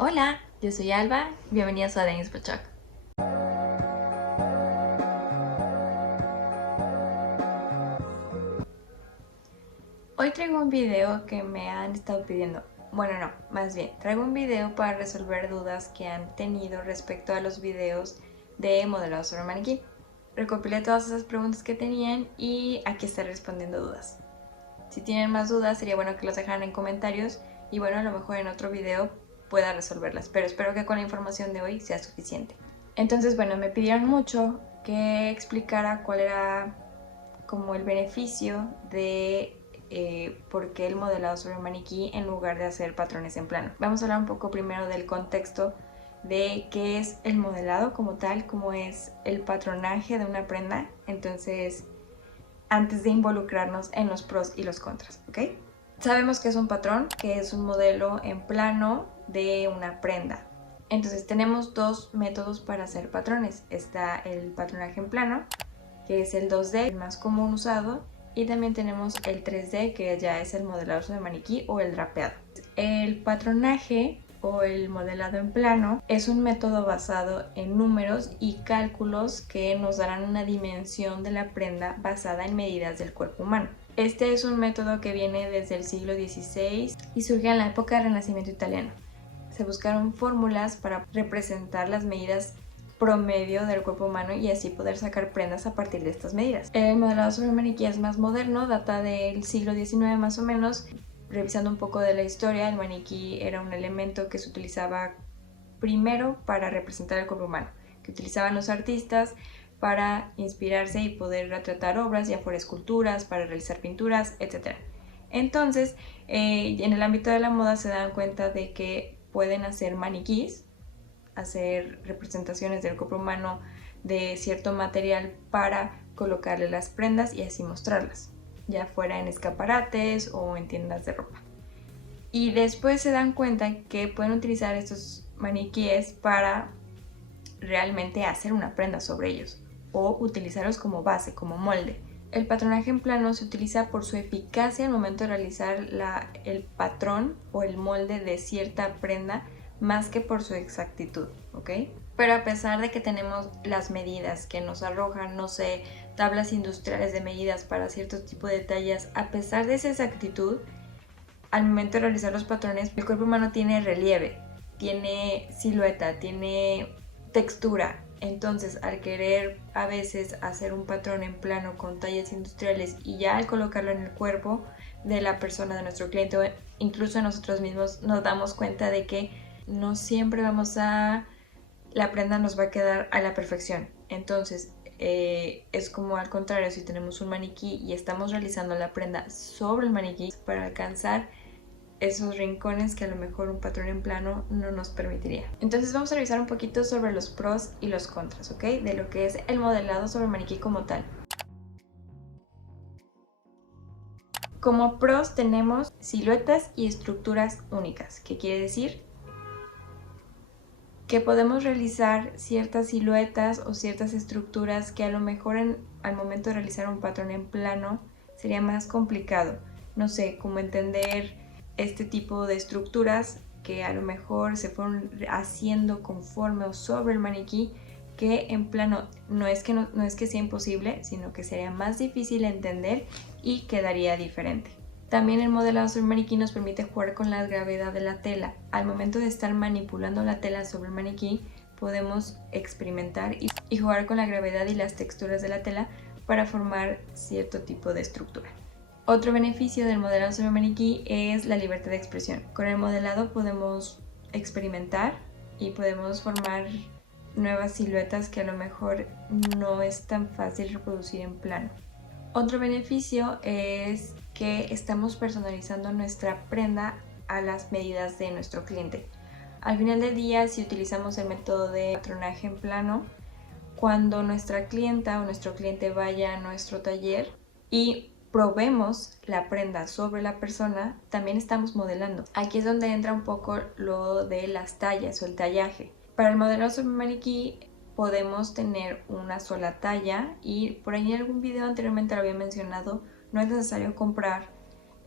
Hola, yo soy Alba, bienvenidos a Dance Pachak. Hoy traigo un video que me han estado pidiendo. Bueno, no, más bien, traigo un video para resolver dudas que han tenido respecto a los videos de modelado sobre maniquí. Recopilé todas esas preguntas que tenían y aquí estaré respondiendo dudas. Si tienen más dudas, sería bueno que las dejaran en comentarios y bueno, a lo mejor en otro video pueda resolverlas, pero espero que con la información de hoy sea suficiente. Entonces, bueno, me pidieron mucho que explicara cuál era como el beneficio de por qué el modelado sobre maniquí en lugar de hacer patrones en plano. Vamos a hablar un poco primero del contexto de qué es el modelado como tal, cómo es el patronaje de una prenda. Entonces, antes de involucrarnos en los pros y los contras, ¿ok? Sabemos que es un patrón, que es un modelo en plano de una prenda. Entonces tenemos dos métodos para hacer patrones. Está el patronaje en plano, que es el 2D, el más común usado, y también tenemos el 3D, que ya es el modelado sobre maniquí o el drapeado. El patronaje o el modelado en plano es un método basado en números y cálculos que nos darán una dimensión de la prenda basada en medidas del cuerpo humano. Este es un método que viene desde el siglo XVI y surge en la época del Renacimiento italiano. Se buscaron fórmulas para representar las medidas promedio del cuerpo humano y así poder sacar prendas a partir de estas medidas. El modelado sobre maniquí es más moderno, data del siglo XIX más o menos. Revisando un poco de la historia, el maniquí era un elemento que se utilizaba primero para representar el cuerpo humano, que utilizaban los artistas para inspirarse y poder retratar obras, ya fuera esculturas, para realizar pinturas, etc. Entonces, en el ámbito de la moda se dan cuenta de que pueden hacer maniquís, hacer representaciones del cuerpo humano de cierto material para colocarle las prendas y así mostrarlas, ya fuera en escaparates o en tiendas de ropa. Y después se dan cuenta que pueden utilizar estos maniquíes para realmente hacer una prenda sobre ellos o utilizarlos como base, como molde. El patronaje en plano se utiliza por su eficacia al momento de realizar el patrón o el molde de cierta prenda más que por su exactitud, ¿ok? Pero a pesar de que tenemos las medidas que nos arrojan, no sé, tablas industriales de medidas para ciertos tipos de tallas, a pesar de esa exactitud, al momento de realizar los patrones, el cuerpo humano tiene relieve, tiene silueta, tiene textura. Entonces, al querer a veces hacer un patrón en plano con tallas industriales y ya al colocarlo en el cuerpo de la persona, de nuestro cliente o incluso nosotros mismos, nos damos cuenta de que no siempre la prenda nos va a quedar a la perfección. Entonces, es como al contrario, si tenemos un maniquí y estamos realizando la prenda sobre el maniquí para alcanzar esos rincones que a lo mejor un patrón en plano no nos permitiría. Entonces vamos a revisar un poquito sobre los pros y los contras, ¿ok? De lo que es el modelado sobre maniquí como tal. Como pros tenemos siluetas y estructuras únicas. ¿Qué quiere decir? Que podemos realizar ciertas siluetas o ciertas estructuras que a lo mejor al momento de realizar un patrón en plano sería más complicado. No sé, como entender este tipo de estructuras que a lo mejor se fueron haciendo conforme o sobre el maniquí, que en plano no es que sea imposible, sino que sería más difícil entender y quedaría diferente. También el modelado sobre maniquí nos permite jugar con la gravedad de la tela. Al momento de estar manipulando la tela sobre el maniquí, podemos experimentar y jugar con la gravedad y las texturas de la tela para formar cierto tipo de estructura. Otro beneficio del modelado sobre maniquí es la libertad de expresión. Con el modelado podemos experimentar y podemos formar nuevas siluetas que a lo mejor no es tan fácil reproducir en plano. Otro beneficio es que estamos personalizando nuestra prenda a las medidas de nuestro cliente. Al final del día, si utilizamos el método de patronaje en plano, cuando nuestra clienta o nuestro cliente vaya a nuestro taller y probemos la prenda sobre la persona, también estamos modelando. Aquí es donde entra un poco lo de las tallas o el tallaje. Para el modelado sobre maniquí podemos tener una sola talla y por ahí en algún video anteriormente lo había mencionado, no es necesario comprar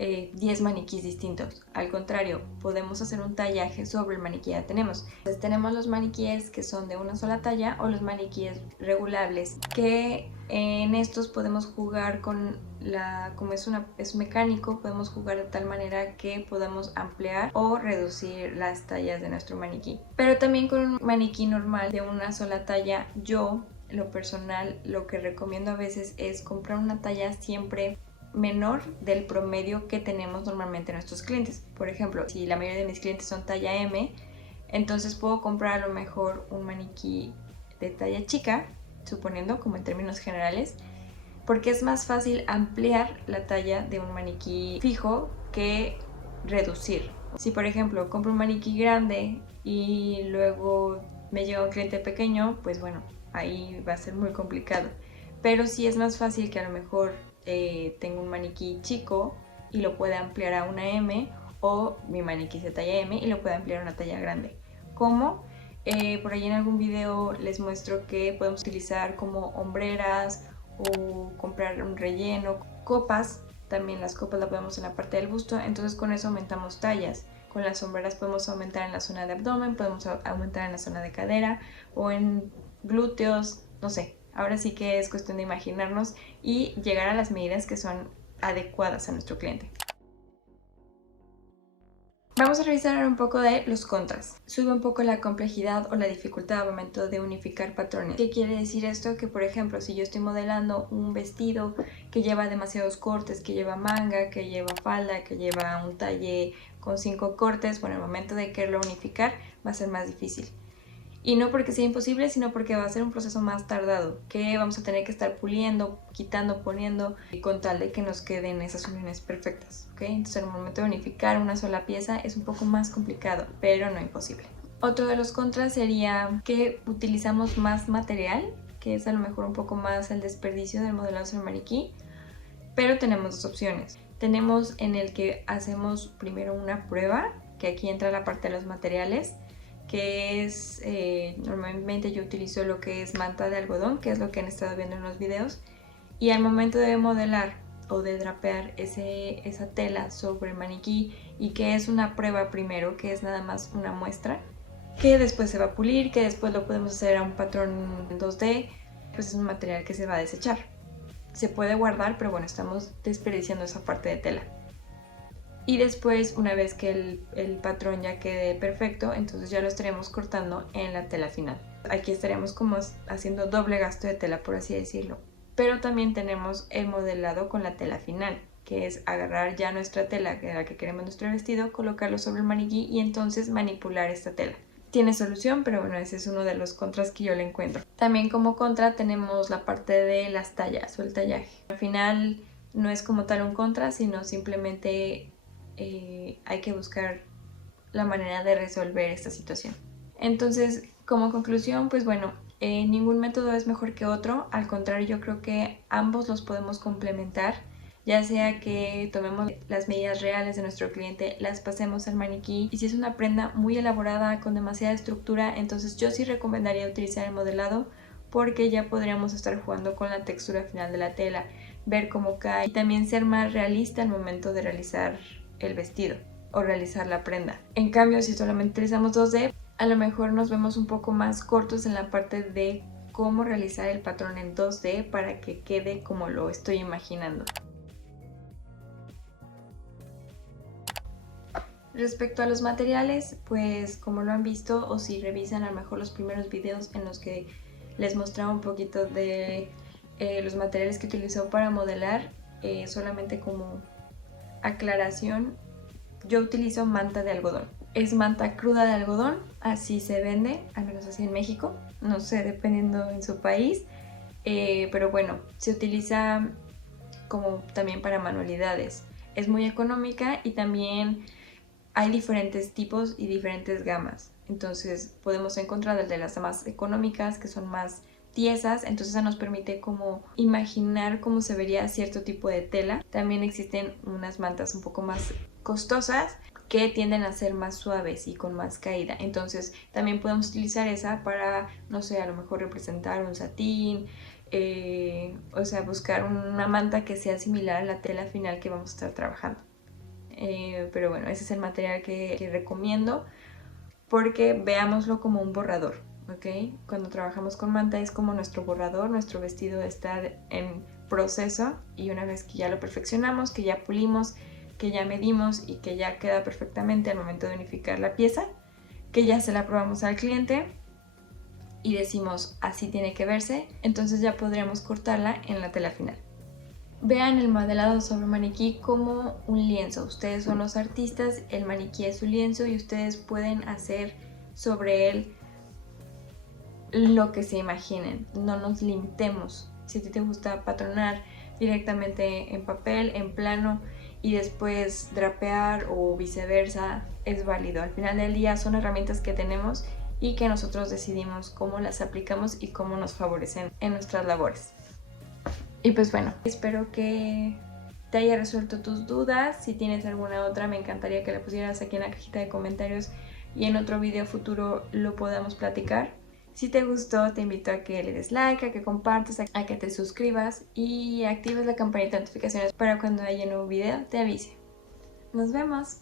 10 maniquís distintos. Al contrario, podemos hacer un tallaje sobre el maniquí que ya tenemos. Entonces tenemos los maniquíes que son de una sola talla o los maniquíes regulables, que en estos podemos jugar con como es mecánico, podemos jugar de tal manera que podamos ampliar o reducir las tallas de nuestro maniquí. Pero también con un maniquí normal de una sola talla, yo, en lo personal, lo que recomiendo a veces es comprar una talla siempre menor del promedio que tenemos normalmente nuestros clientes. Por ejemplo, si la mayoría de mis clientes son talla M, entonces puedo comprar a lo mejor un maniquí de talla chica, suponiendo como en términos generales, porque es más fácil ampliar la talla de un maniquí fijo que reducir. Si por ejemplo compro un maniquí grande y luego me llega un cliente pequeño, pues bueno, ahí va a ser muy complicado. Pero sí es más fácil que a lo mejor tengo un maniquí chico y lo pueda ampliar a una M, o mi maniquí de talla M y lo pueda ampliar a una talla grande. ¿Cómo? Por ahí en algún video les muestro que podemos utilizar como hombreras o comprar un relleno, copas. También las copas las podemos en la parte del busto, entonces con eso aumentamos tallas. Con las sombreras podemos aumentar en la zona de abdomen, podemos aumentar en la zona de cadera o en glúteos, no sé. Ahora sí que es cuestión de imaginarnos y llegar a las medidas que son adecuadas a nuestro cliente. Vamos a revisar ahora un poco de los contras. Sube un poco la complejidad o la dificultad al momento de unificar patrones. ¿Qué quiere decir esto? Que por ejemplo, si yo estoy modelando un vestido que lleva demasiados cortes, que lleva manga, que lleva falda, que lleva un talle con 5 cortes, bueno, al momento de quererlo unificar va a ser más difícil. Y no porque sea imposible, sino porque va a ser un proceso más tardado, que vamos a tener que estar puliendo, quitando, poniendo, con tal de que nos queden esas uniones perfectas, ¿ok? Entonces, en el momento de unificar una sola pieza es un poco más complicado, pero no imposible. Otro de los contras sería que utilizamos más material, que es a lo mejor un poco más el desperdicio del modelado sobre maniquí, pero tenemos dos opciones. Tenemos en el que hacemos primero una prueba, que aquí entra la parte de los materiales, que es, normalmente yo utilizo lo que es manta de algodón, que es lo que han estado viendo en los videos, y al momento de modelar o de drapear esa tela sobre el maniquí, y que es una prueba primero, que es nada más una muestra, que después se va a pulir, que después lo podemos hacer a un patrón 2D, pues es un material que se va a desechar. Se puede guardar, pero bueno, estamos desperdiciando esa parte de tela. Y después, una vez que el patrón ya quede perfecto, entonces ya lo estaremos cortando en la tela final. Aquí estaríamos como haciendo doble gasto de tela, por así decirlo. Pero también tenemos el modelado con la tela final, que es agarrar ya nuestra tela, que es la que queremos nuestro vestido, colocarlo sobre el maniquí y entonces manipular esta tela. Tiene solución, pero bueno, ese es uno de los contras que yo le encuentro. También como contra tenemos la parte de las tallas o el tallaje. Al final no es como tal un contra, sino simplemente hay que buscar la manera de resolver esta situación. Entonces, como conclusión, pues bueno, ningún método es mejor que otro. Al contrario, yo creo que ambos los podemos complementar, ya sea que tomemos las medidas reales de nuestro cliente, las pasemos al maniquí, y si es una prenda muy elaborada con demasiada estructura, entonces yo sí recomendaría utilizar el modelado, porque ya podríamos estar jugando con la textura final de la tela, ver cómo cae y también ser más realista al momento de realizar el vestido o realizar la prenda. En cambio, si solamente utilizamos 2D, a lo mejor nos vemos un poco más cortos en la parte de cómo realizar el patrón en 2D para que quede como lo estoy imaginando. Respecto a los materiales, pues como lo han visto, o si revisan a lo mejor los primeros videos en los que les mostraba un poquito de los materiales que utilizó para modelar, solamente como aclaración, yo utilizo manta de algodón. Es manta cruda de algodón, así se vende, al menos así en México, no sé, dependiendo en su país, pero bueno, se utiliza como también para manualidades. Es muy económica y también hay diferentes tipos y diferentes gamas. Entonces podemos encontrar el de las más económicas, que son más tiesas, entonces eso nos permite como imaginar cómo se vería cierto tipo de tela. También existen unas mantas un poco más costosas que tienden a ser más suaves y con más caída, entonces también podemos utilizar esa para, no sé, a lo mejor representar un satín, o sea, buscar una manta que sea similar a la tela final que vamos a estar trabajando. pero bueno, ese es el material que recomiendo, porque veámoslo como un borrador, ¿ok? Cuando trabajamos con manta es como nuestro borrador, nuestro vestido está en proceso, y una vez que ya lo perfeccionamos, que ya pulimos, que ya medimos y que ya queda perfectamente al momento de unificar la pieza, que ya se la probamos al cliente y decimos así tiene que verse, entonces ya podríamos cortarla en la tela final. Vean el modelado sobre maniquí como un lienzo. Ustedes son los artistas, el maniquí es su lienzo y ustedes pueden hacer sobre él lo que se imaginen. No nos limitemos. Si a ti te gusta patronar directamente en papel, en plano, y después drapear o viceversa, es válido. Al final del día son herramientas que tenemos y que nosotros decidimos cómo las aplicamos y cómo nos favorecen en nuestras labores. Y pues bueno, espero que te haya resuelto tus dudas. Si tienes alguna otra, me encantaría que la pusieras aquí en la cajita de comentarios y en otro video futuro lo podamos platicar. Si te gustó, te invito a que le des like, a que compartas, a que te suscribas y actives la campanita de notificaciones para cuando haya un nuevo video te avise. ¡Nos vemos!